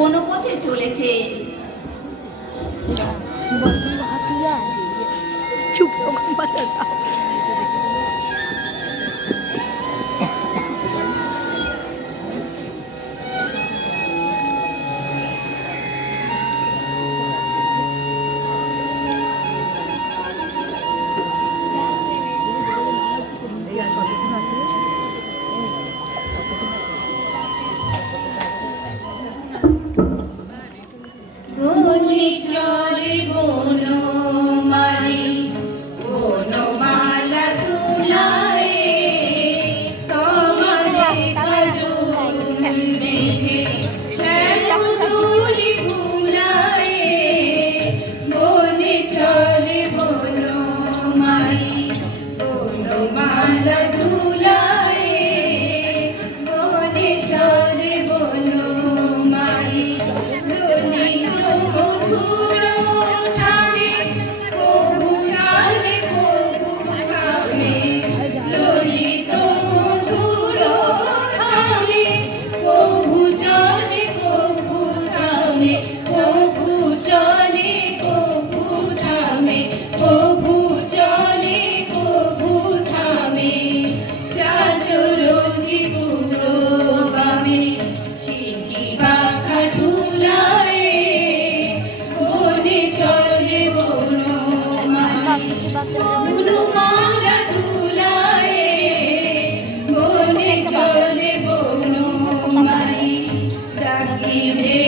কোন পথে চলেছে। চুপ বাচ্চা যাও। চলে বনমালী বনমালা দুলায়, তোমারে কাজল মেঘে শ্যামধুলি বুলায়। বনে চলে বনমালী বনমালা দুলায়, বনে চলে বনমালী। মধুর ধামে কবু জানে কবু ধামে, ললিত মধুর ধামে কবু জানে কবু ধামে, কবু চলে কবু ধামে, কবু চলে কবু ধামে। চাচর জীবুর বামে শিখি বাখা ধুলায়, বনে চলে বনমালী বনমালা ধুলায়, বনে চলে বনমালী। ডাকি যে